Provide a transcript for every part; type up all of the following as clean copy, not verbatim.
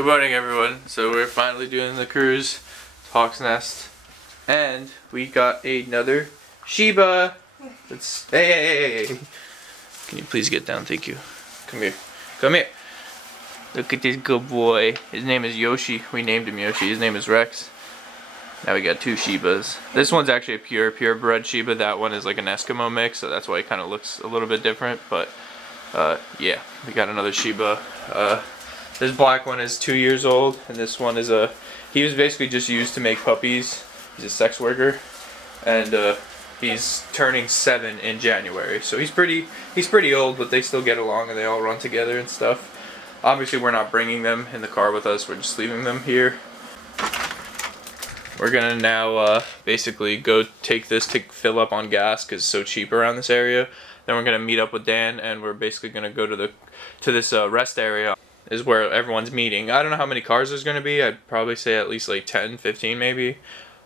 Good morning, everyone. So we're finally doing the cruise to Hawk's Nest, and we got another Shiba. Let's hey. Can you please get down? Thank you. Come here. Come here. Look at this good boy. His name is Yoshi. We named him Yoshi. His name is Rex. Now we got two Shibas. This one's actually a purebred Shiba. That one is like an Eskimo mix, so that's why it kind of looks a little bit different. But yeah, we got another Shiba. This black one is 2 years old, and this one is he was basically just used to make puppies. He's a sex worker, and he's turning 7 in January. So he's pretty old, but they still get along and they all run together and stuff. Obviously, we're not bringing them in the car with us. We're just leaving them here. We're gonna now basically go take this to fill up on gas because it's so cheap around this area. Then we're gonna meet up with Dan, and we're basically gonna go to this rest area. Is where everyone's meeting. I don't know how many cars there's gonna be. I'd probably say at least like 10, 15 maybe.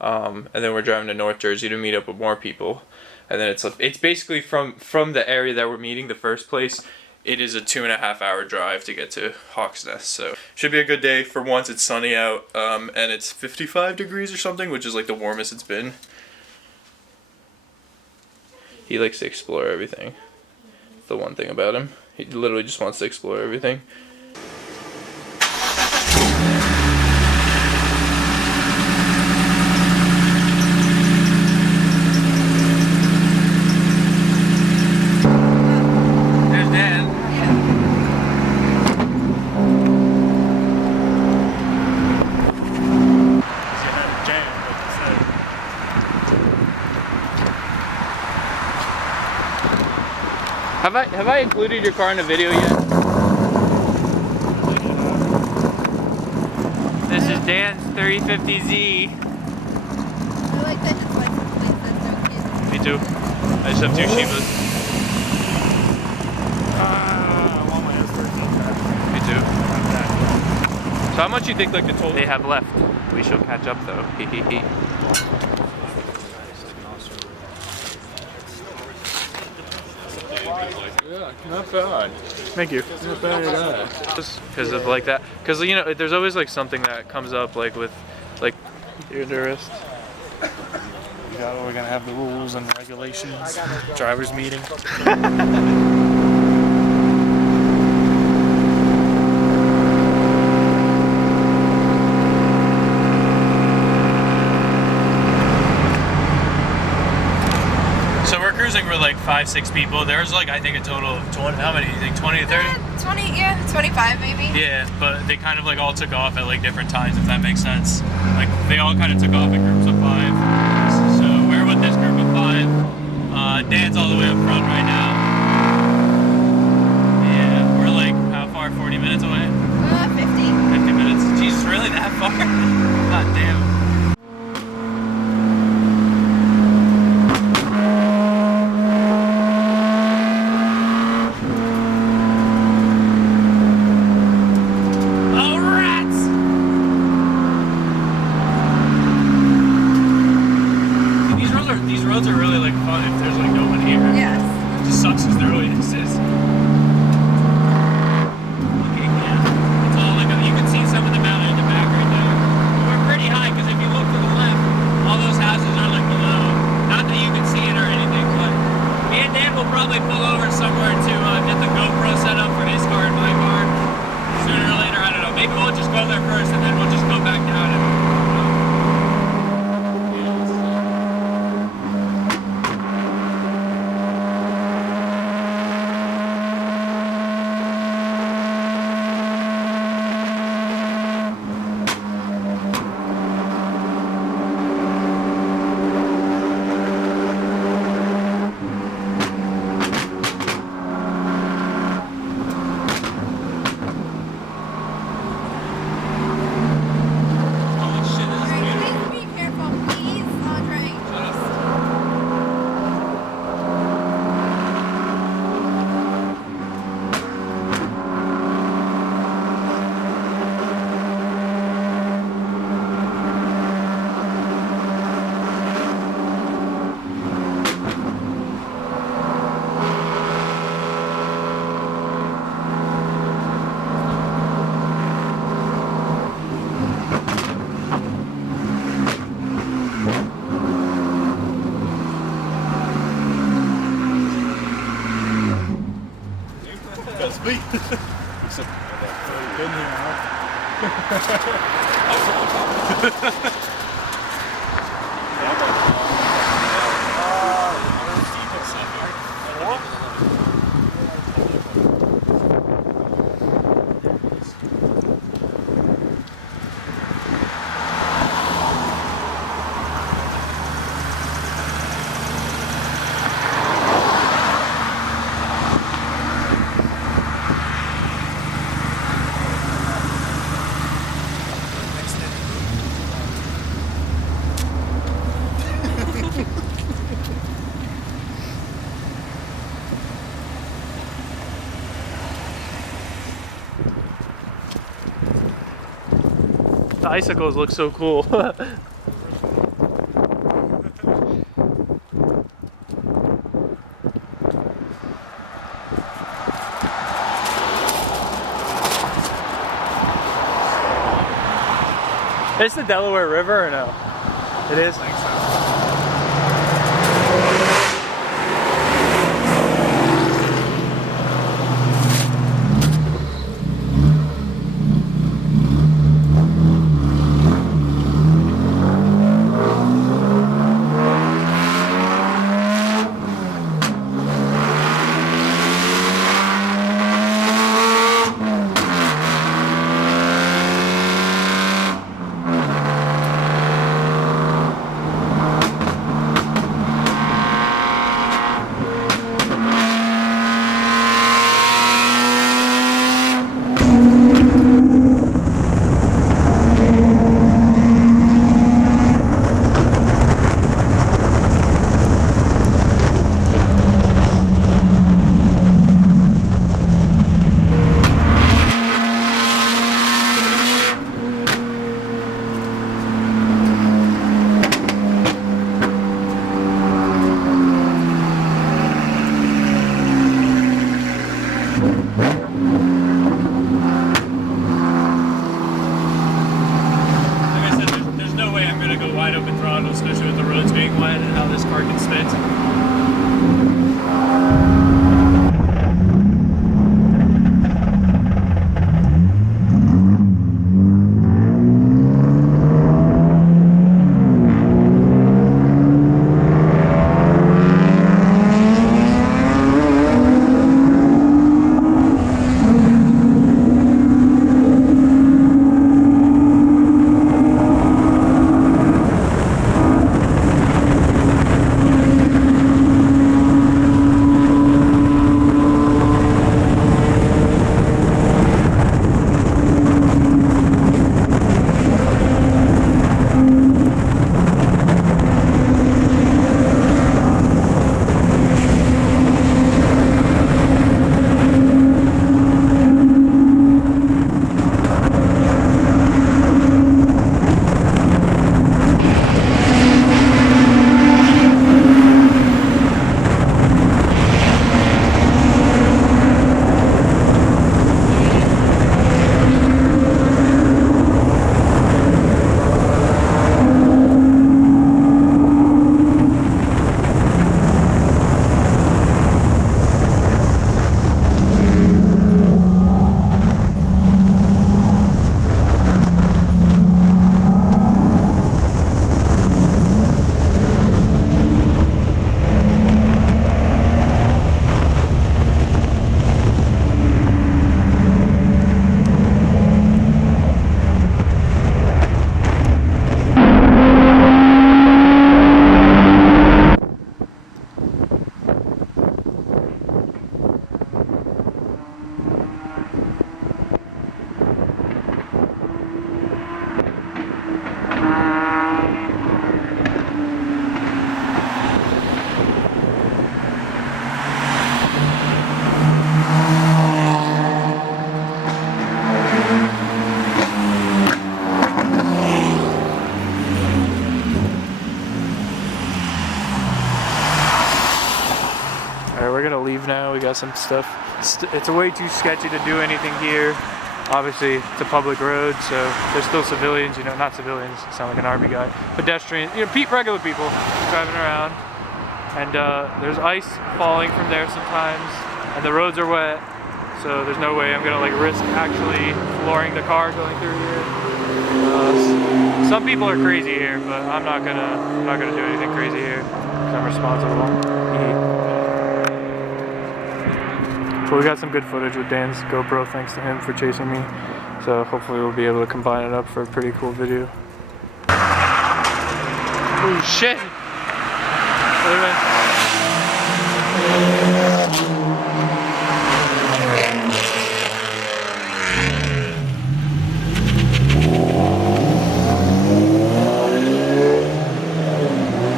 And then we're driving to North Jersey to meet up with more people. And then it's basically from the area that we're meeting, the first place. It is a 2.5 hour drive to get to Hawk's Nest. So should be a good day. For once, it's sunny out, and it's 55 degrees or something, which is like the warmest it's been. He likes to explore everything. The one thing about him, he literally just wants to explore everything. Have I included your car in the video yet? This is Dan's 3050Z. I like that his license plate says no kids. Me too. I just have two Shibas. I want my S13. Me too. So how much you think like the total they have left? We shall catch up though. Hee. Yeah, not bad. Thank you. Not bad at all. Because of like that. Because you know, there's always like something that comes up like with like your wrist. We're gonna have the rules and regulations. Drivers meeting. With like 5-6 people. There's like I think a total of 20. How many? You think 20 to 30? 20, yeah, 25 maybe. Yeah, but they kind of like all took off at like different times, if that makes sense. Like they all kind of took off in groups of 5. So we're with this group of 5. Dan's all the way up front right now. Yeah, we're like how far? 40 minutes away? 50. 50 minutes. Jesus, really that far? God damn. That's me. Except I've been here, huh? The icicles look so cool. It's the Delaware River or no? It is? I think so. Especially with the roads being wide and how this car can spin. Now we got some stuff. It's way too sketchy to do anything here. Obviously it's a public road, so there's still civilians, you know, not civilians, I sound like an army guy, pedestrians, you know, regular people driving around, and there's ice falling from there sometimes, and the roads are wet, so there's no way I'm gonna like risk actually flooring the car going through here. Some people are crazy here, but I'm not gonna do anything crazy here because I'm responsible. But we got some good footage with Dan's GoPro, thanks to him for chasing me. So hopefully we'll be able to combine it up for a pretty cool video. Oh shit!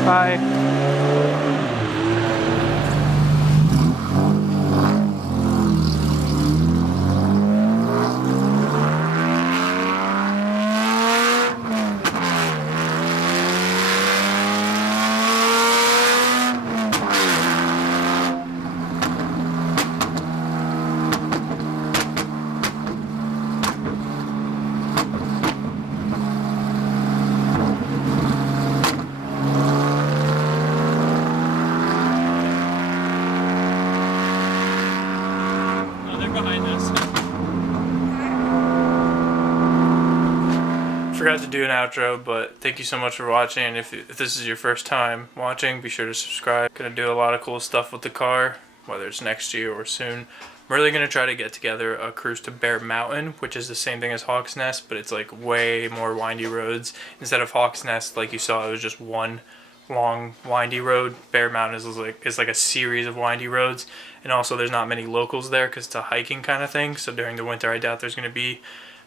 Bye. Forgot to do an outro, but thank you so much for watching. And if this is your first time watching, be sure to subscribe. Gonna do a lot of cool stuff with the car, whether it's next year or soon. I'm really gonna try to get together a cruise to Bear Mountain, which is the same thing as Hawk's Nest, but it's like way more windy roads. Instead of Hawk's Nest, like you saw, it was just one long windy road. Bear Mountain is like a series of windy roads, and also there's not many locals there because it's a hiking kind of thing. So during the winter, I doubt there's gonna be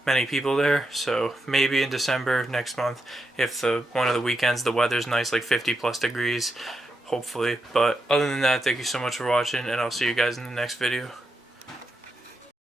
many people there. So maybe in December next month, if one of the weekends the weather's nice, like 50+ degrees, hopefully. But other than that, thank you so much for watching, and I'll see you guys in the next video.